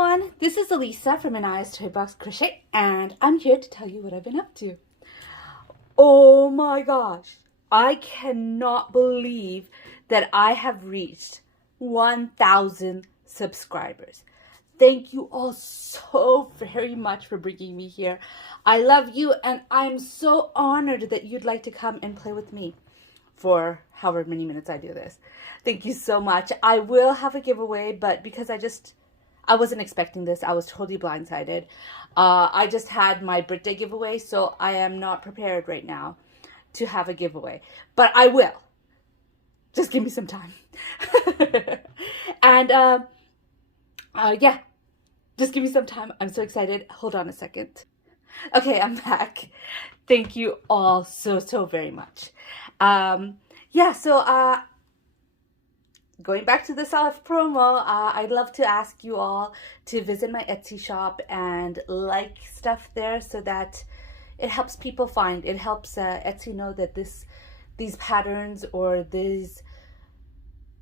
everyone, this is Elisa from Anaya's Toy Box Crochet, and I'm here to tell you what I've been up to. Oh my gosh, I cannot believe that I have reached 1,000 subscribers. Thank you all so very much for bringing me here. I love you, and I'm so honored that you'd like to come and play with me for however many minutes I do this. Thank you so much. I will have a giveaway, but because I wasn't expecting this. I was totally blindsided. I just had my birthday giveaway, so I am not prepared right now to have a giveaway. But I will. Just give me some time. And yeah, just give me some time. I'm so excited. Hold on a second. Okay, I'm back. Thank you all so very much. Yeah, so going back to the self promo, I'd love to ask you all to visit my Etsy shop and like stuff there so that it helps people find. It helps Etsy know that these patterns or these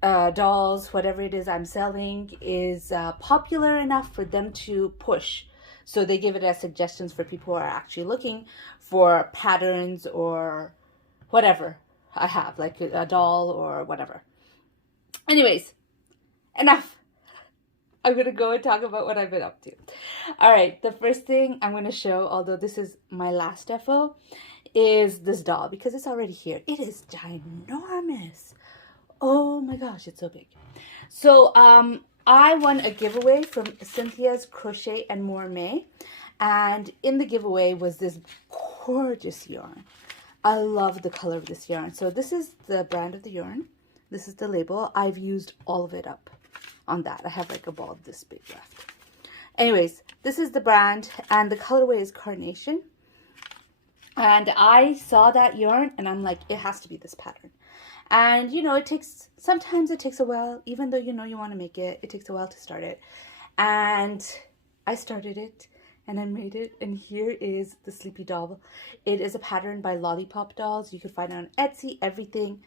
dolls, whatever it is I'm selling, is popular enough for them to push. So they give it as suggestions for people who are actually looking for patterns or whatever I have, like a doll or whatever. Anyways, enough. I'm going to go and talk about what I've been up to. All right, the first thing I'm going to show, although this is my last defo, is this doll because it's already here. It is ginormous. Oh my gosh, it's so big. So I won a giveaway from Cynthia's Crochet and More May, and in the giveaway was this gorgeous yarn. I love the color of this yarn. So this is the brand of the yarn. This is the label. I've used all of it up on that. I have like a ball this big left. Anyways, this is the brand and the colorway is Carnation. And I saw that yarn and I'm like, it has to be this pattern. And you know, sometimes it takes a while, even though you know you want to make it, it takes a while to start it. And I started it and I made it, and here is the Sleepy Doll. It is a pattern by Lollipop Dolls. You can find it on Etsy, everything.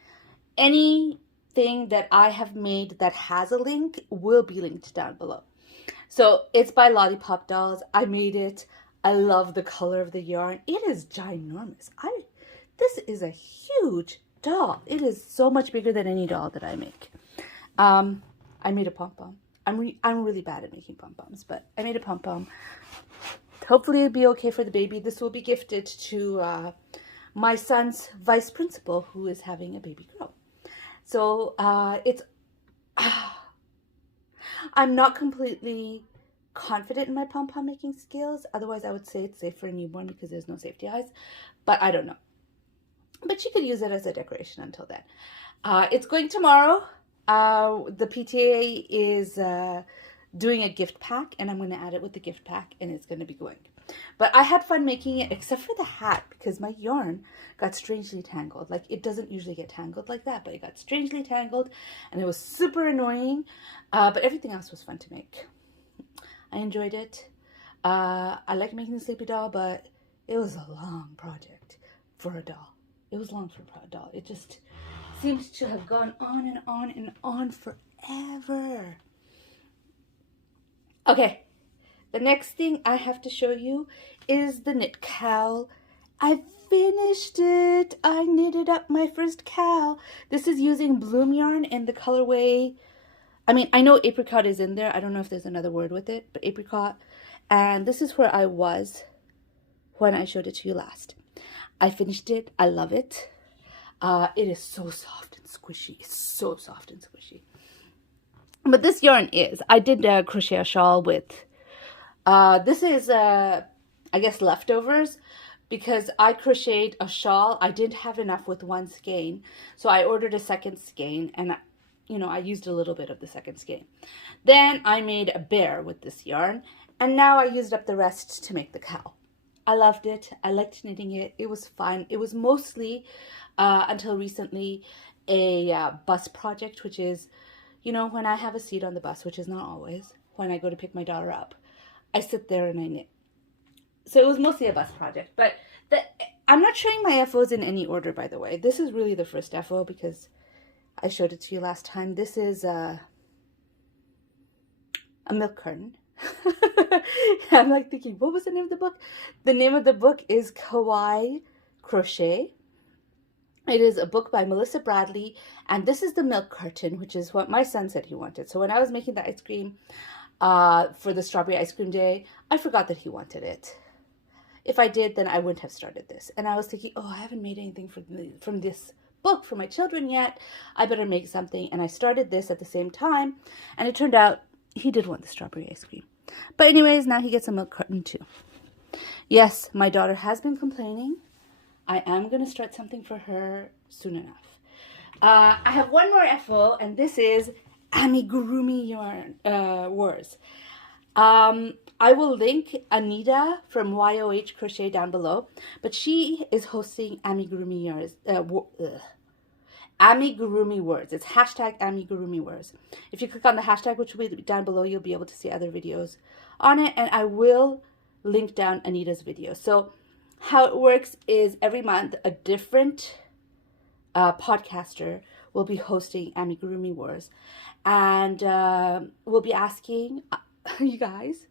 Anything that I have made that has a link will be linked down below. So it's by Lollipop Dolls. I made it. I love the color of the yarn. It is ginormous. This is a huge doll. It is so much bigger than any doll that I make. I made a pom-pom. I'm really bad at making pom-poms, but I made a pom-pom. Hopefully it'll be okay for the baby. This will be gifted to my son's vice principal who is having a baby girl. So I'm not completely confident in my pom-pom making skills. Otherwise I would say it's safe for a newborn because there's no safety eyes, but I don't know. But you could use it as a decoration until then. It's going tomorrow. The PTA is doing a gift pack, and I'm going to add it with the gift pack, and it's going to be going. But I had fun making it, except for the hat, because my yarn got strangely tangled. Like, it doesn't usually get tangled like that, but it got strangely tangled, and it was super annoying. But everything else was fun to make. I enjoyed it. I like making the Sleepy Doll, but it was a long project for a doll. It was long for a doll. It just seems to have gone on and on and on forever. Okay, the next thing I have to show you is the knit cowl. I finished it. I knitted up my first cowl. This is using bloom yarn in the colorway. I mean, I know apricot is in there. I don't know if there's another word with it, but apricot. And this is where I was when I showed it to you last. I finished it. I love it. It is so soft and squishy. It's so soft and squishy. But this yarn is, I did crochet a shawl with, this is, I guess, leftovers, because I crocheted a shawl. I didn't have enough with one skein, so I ordered a second skein, and, you know, I used a little bit of the second skein. Then I made a bear with this yarn, and now I used up the rest to make the cowl. I loved it. I liked knitting it. It was fun. It was mostly, until recently, a bus project, which is, you know, when I have a seat on the bus, which is not always, when I go to pick my daughter up, I sit there and I knit. So it was mostly a bus project. But I'm not showing my FOs in any order, by the way. This is really the first FO because I showed it to you last time. This is a milk carton. I'm like thinking, what was the name of the book? The name of the book is Kawaii Crochet. It is a book by Melissa Bradley, and this is the milk carton, which is what my son said he wanted. So when I was making the ice cream for the strawberry ice cream day, I forgot that he wanted it. If I did, then I wouldn't have started this. And I was thinking, oh, I haven't made anything from this book for my children yet. I better make something. And I started this at the same time, and it turned out he did want the strawberry ice cream. But anyways, now he gets a milk carton too. Yes, my daughter has been complaining. I am going to start something for her soon enough. I have one more FO, and this is Amigurumi yarn Wars. I will link Anita from YOH Crochet down below, but she is hosting Amigurumi yarns. Amigurumi Words. It's hashtag Amigurumi Words. If you click on the hashtag, which will be down below, you'll be able to see other videos on it, and I will link down Anita's video. So how it works is every month a different podcaster will be hosting Amigurumi Wars, and we'll be asking you guys,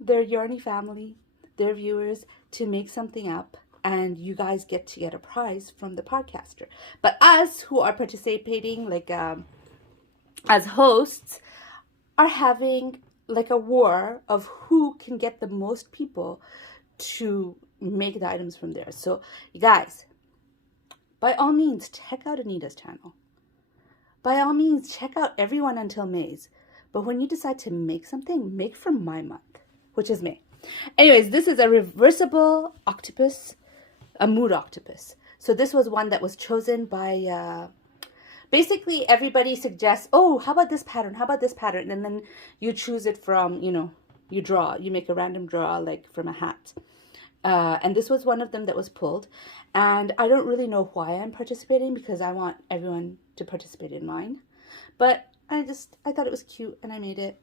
their Yarny family, their viewers, to make something up, and you guys get a prize from the podcaster. But us who are participating, like as hosts, are having like a war of who can get the most people to make the items from there. So you guys, by all means, check out Anita's channel. By all means, check out everyone until May's. But when you decide to make something, make from my month, which is May. Anyways, this is a reversible octopus, a mood octopus. So this was one that was chosen by, basically everybody suggests, oh, how about this pattern? How about this pattern? And then you choose it from, you draw, you make a random draw, like from a hat. And this was one of them that was pulled. And I don't really know why I'm participating, because I want everyone to participate in mine. But I thought it was cute, and I made it.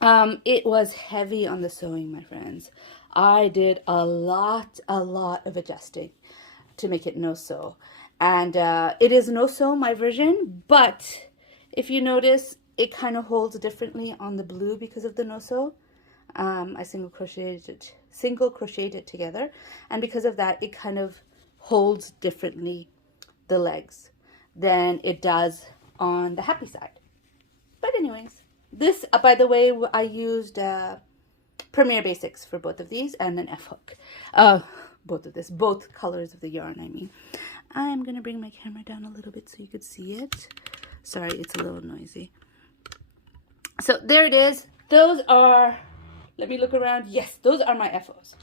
It was heavy on the sewing, my friends. I did a lot of adjusting to make it no-sew. And it is no-sew, my version, but if you notice, it kind of holds differently on the blue because of the no-sew. I single crocheted it together, and because of that, it kind of holds differently the legs than it does on the happy side. But anyways, this, by the way, I used Premier Basics for both of these, and an F-hook. Both colors of the yarn, I mean. I'm going to bring my camera down a little bit so you could see it. Sorry, it's a little noisy. So there it is. Those are, let me look around. Yes, those are my FOs.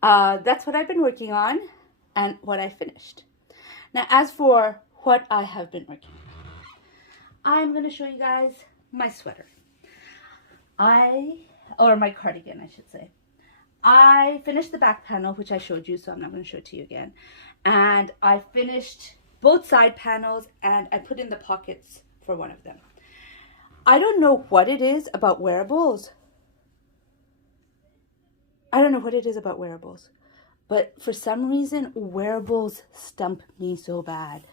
That's what I've been working on and what I finished. Now, as for what I have been working on, I'm going to show you guys my sweater. Or my cardigan, I should say. I finished the back panel, which I showed you, so I'm not going to show it to you again. And I finished both side panels, and I put in the pockets for one of them. I don't know what it is about wearables. But for some reason, wearables stump me so bad.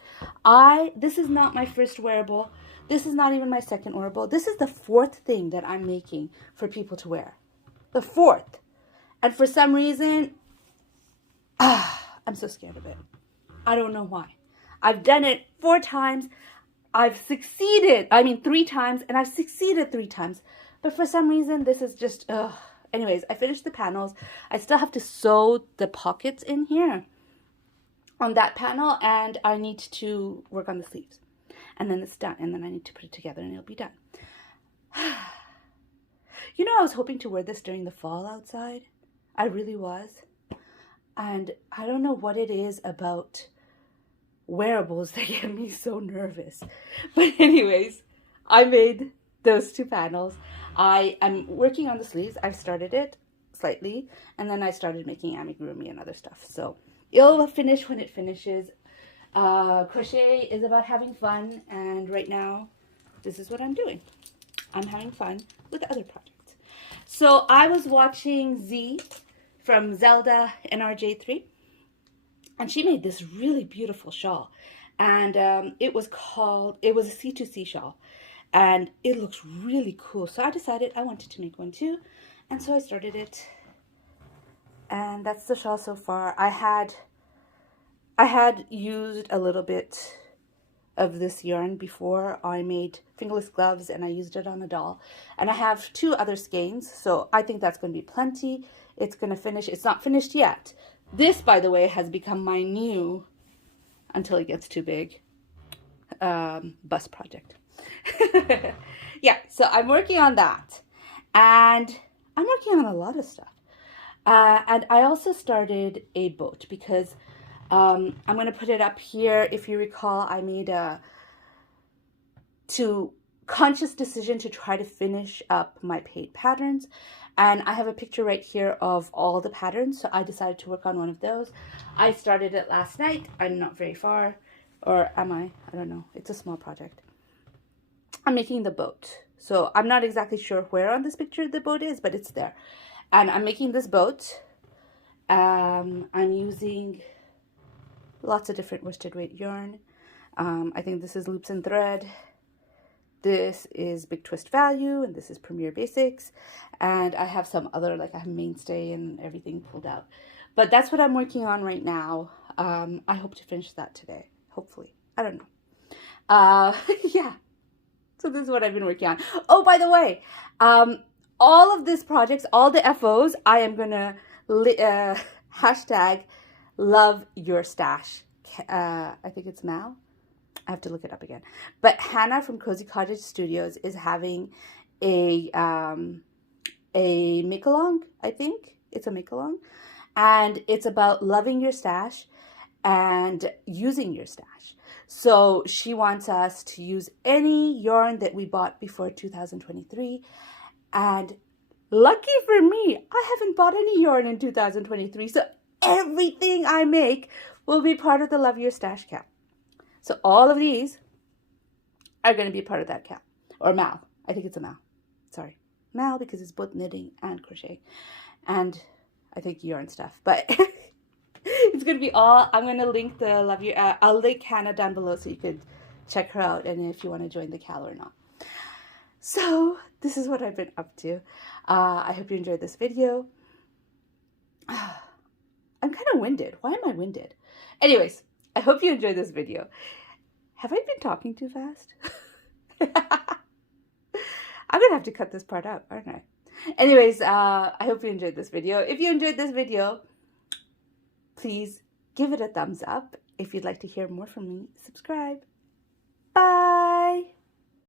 This is not my first wearable. This is not even my second wearable. This is the fourth thing that I'm making for people to wear. The fourth. And for some reason, I'm so scared of it. I don't know why. I've done it 4 times. I've succeeded. 3 times, and I've succeeded 3 times. But for some reason, this is just, Anyways, I finished the panels. I still have to sew the pockets in here on that panel, and I need to work on the sleeves. And then it's done, and then I need to put it together, and it'll be done. I was hoping to wear this during the fall outside. I really was. And I don't know what it is about wearables that get me so nervous. But anyways, I made those 2 panels. I am working on the sleeves. I've started it slightly, and then I started making amigurumi and other stuff. So it'll finish when it finishes. Crochet is about having fun, and right now, this is what I'm doing. I'm having fun with other projects. So I was watching Z from Zelda NRJ3, and she made this really beautiful shawl, and it was a C2C shawl, and it looks really cool. So I decided I wanted to make one too, and so I started it. And that's the shawl so far. I had used a little bit of this yarn before I made fingerless gloves, and I used it on a doll. And I have 2 other skeins, so I think that's going to be plenty. It's going to finish. It's not finished yet. This, by the way, has become my new, until it gets too big, bus project. Yeah, so I'm working on that. And I'm working on a lot of stuff. And I also started a boat because I'm going to put it up here. If you recall, I made a conscious decision to try to finish up my paid patterns. And I have a picture right here of all the patterns. So I decided to work on one of those. I started it last night. I'm not very far. Or am I? I don't know. It's a small project. I'm making the boat. So I'm not exactly sure where on this picture the boat is, but it's there. And I'm making this boat. I'm using lots of different worsted weight yarn. I think this is Loops and Thread. This is Big Twist Value, and this is Premier Basics. And I have some other, like I have Mainstay and everything pulled out. But that's what I'm working on right now. I hope to finish that today, hopefully. I don't know. Yeah. So this is what I've been working on. Oh, by the way, all of these projects, all the FOs, I am going to hashtag love your stash. I think it's Mal. I have to look it up again. But Hannah from Cozy Cottage Studios is having a make-along, I think. It's a make-along. And it's about loving your stash and using your stash. So she wants us to use any yarn that we bought before 2023. And lucky for me, I haven't bought any yarn in 2023. So everything I make will be part of the Love Your Stash count. So all of these are going to be part of that count. Or Mal. I think it's a Mal. Sorry. Mal, because it's both knitting and crochet. And I think yarn stuff. But it's going to be all. I'm going to link the Love Your... I'll link Hannah down below so you could check her out. And if you want to join the Cowl or not. So this is what I've been up to. I hope you enjoyed this video. I'm kind of winded. Why am I winded? Anyways, I hope you enjoyed this video. Have I been talking too fast? I'm going to have to cut this part out, aren't I? Anyways, I hope you enjoyed this video. If you enjoyed this video, please give it a thumbs up. If you'd like to hear more from me, subscribe. Bye!